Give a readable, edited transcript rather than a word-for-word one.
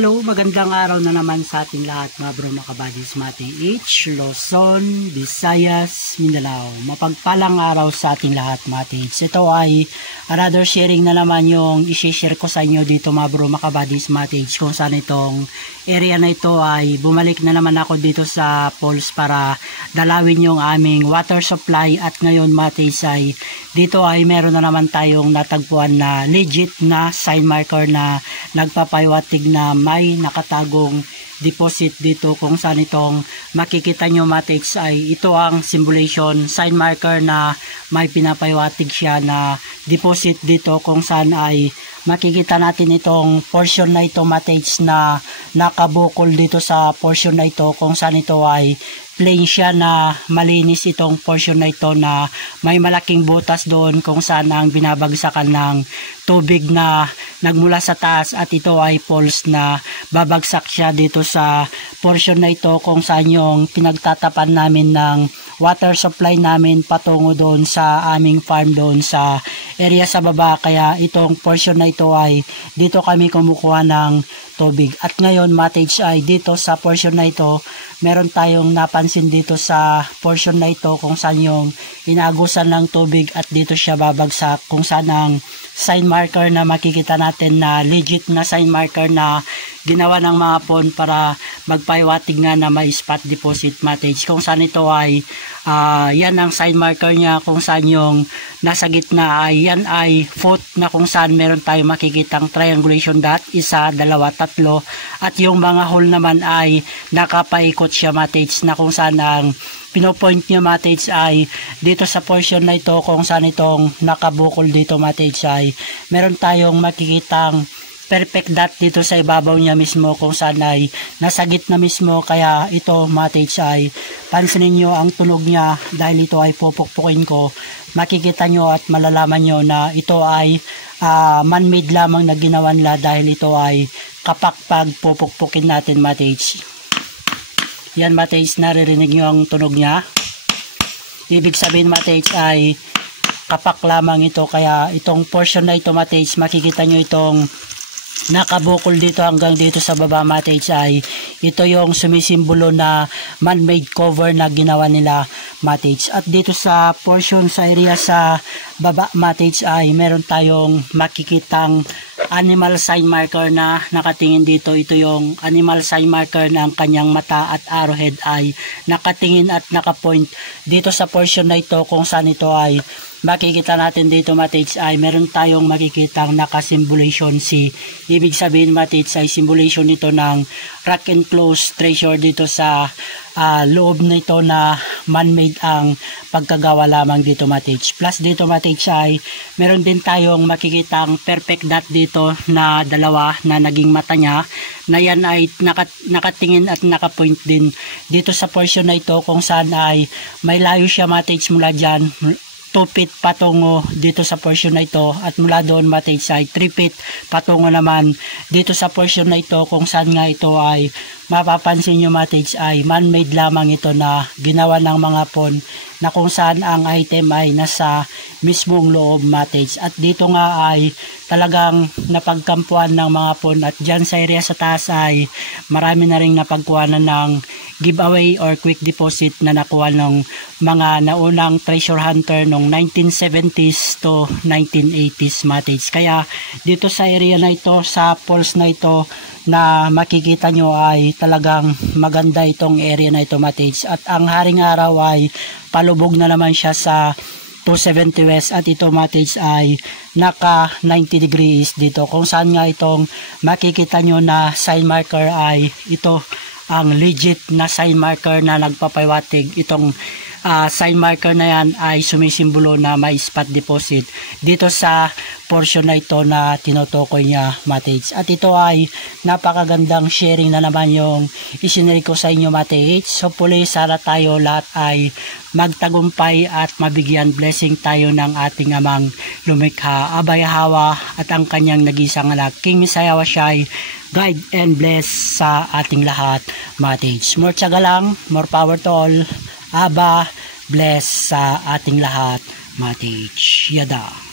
Hello, magandang araw na naman sa ating lahat mga bro, mga kabadis, Mate H, Luzon, Visayas, Mindanao. Mapagpalang araw sa ating lahat, Mate H. Ito ay another sharing na naman yung isi-share ko sa inyo dito mga bro, mga kabadis, Mate H, kung saan itong area na ito ay bumalik na naman ako dito sa falls para dalawin yung aming water supply. At ngayon, Mate H, ay dito ay meron na naman tayong natagpuan na legit na sign marker na nagpapaywatig na may nakatagong deposit dito, kung saan itong makikita nyo, Mate H, ay ito ang symbolization sign marker na may pinapaywatig siya na deposit dito, kung saan ay makikita natin itong portion na ito, Mate H, na nakabukol dito sa portion na ito, kung saan ito ay plain siya na malinis itong portion na ito na may malaking butas doon kung saan ang binabagsakan ng tubig na nagmula sa taas, at ito ay falls na babagsak siya dito sa portion na ito kung saan yung pinagtatapan namin ng water supply namin patungo doon sa aming farm doon sa area sa baba. Kaya itong portion na ito ay dito kami kumukuha ng tubig. At ngayon, Mate H, ay dito sa portion na ito meron tayong napansin dito sa portion na ito kung saan yung inagusan ng tubig at dito siya babagsak, kung saan ang sign marker na makikita natin na legit na sign marker na ginawa ng mga pon para magpaiwatig nga na may spot deposit, Mate H, kung saan ito ay yan ang sign marker niya, kung saan yung nasa gitna ay yan ay foot na kung saan meron tayong makikitang triangulation dot, isa, dalawa, tatlo, at yung mga hole naman ay nakapaikot siya, Mate H, na kung saan ang pinopoint niya, Mate H, ay dito sa portion na ito kung saan itong nakabukol dito, Mate H, ay meron tayong makikitang perfect dot dito sa ibabaw niya mismo, kung saan ay nasa gitna mismo. Kaya ito, Mate H, ay pansinin nyo ang tunog niya dahil ito ay pupukpukin ko. Makikita nyo at malalaman nyo na ito ay man-made lamang na ginawa nila dahil ito ay kapakpag pupukpukin natin, Mate H. Yan, Mate H, naririnig nyo ang tunog niya. Ibig sabihin, Mate H, ay kapak lamang ito. Kaya itong portion na ito, Mate H, makikita nyo itong nakabukol dito hanggang dito sa baba, Mate H, ay ito yung sumisimbolo na man-made cover na ginawa nila, Mate H. At dito sa portion sa area sa baba, Mate H, ay meron tayong makikitang animal sign marker na nakatingin dito. Ito yung animal sign marker na ang kanyang mata at arrowhead ay nakatingin at nakapoint dito sa portion na ito, kung saan ito ay makikita natin dito, Mate H, ay meron tayong makikitang naka-symbolization C. Ibig sabihin, Mate H, ay symbolization nito ng rock enclosed treasure dito sa loob nito na man-made ang pagkagawa lamang dito, Mate H. Plus dito, Mate H, ay meron din tayong makikitang perfect dot dito na dalawa na naging mata niya, na yan ay nakatingin at nakapoint din dito sa portion na ito, kung saan ay may layo siya, Mate H, mula dyan 2 feet patungo dito sa portion na ito, at mula doon, Mate H, ay 3 feet patungo naman dito sa portion na ito, kung saan nga ito ay mapapansin nyo, Mate H, ay man-made lamang ito na ginawa ng mga pon, na kung saan ang item ay nasa mismong loob, Mate H. At dito nga ay talagang napagkampuan ng mga pon, at dyan sa area sa taas ay marami na rin napagkuhanan ng giveaway or quick deposit na nakuha ng mga naunang treasure hunter noong 1970s to 1980s, Mate H. Kaya dito sa area na ito, sa falls na ito na makikita nyo, ay talagang maganda itong area na ito, Mate H. At ang haring araw ay palubog na naman siya sa 270 west, at ito, Mate H, ay naka 90 degrees dito, kung saan nga itong makikita nyo na sign marker ay ito ang legit na sign marker na nagpapaywatig. Itong sign marker na yan ay sumisimbolo na may spot deposit dito sa portion na ito na tinutukoy niya, Mate H. At ito ay napakagandang sharing na naman yung isinari ko sa inyo, Mate H. So puli, sana tayo lahat ay magtagumpay at mabigyan blessing tayo ng ating amang lumikha, Abay Hawa, at ang kanyang nag-isang anak, King Misayawa, siya ay guide and bless sa ating lahat, Mate H. More tiyaga lang, more power to all. Aba, bless sa ating lahat, Mate H. Yada.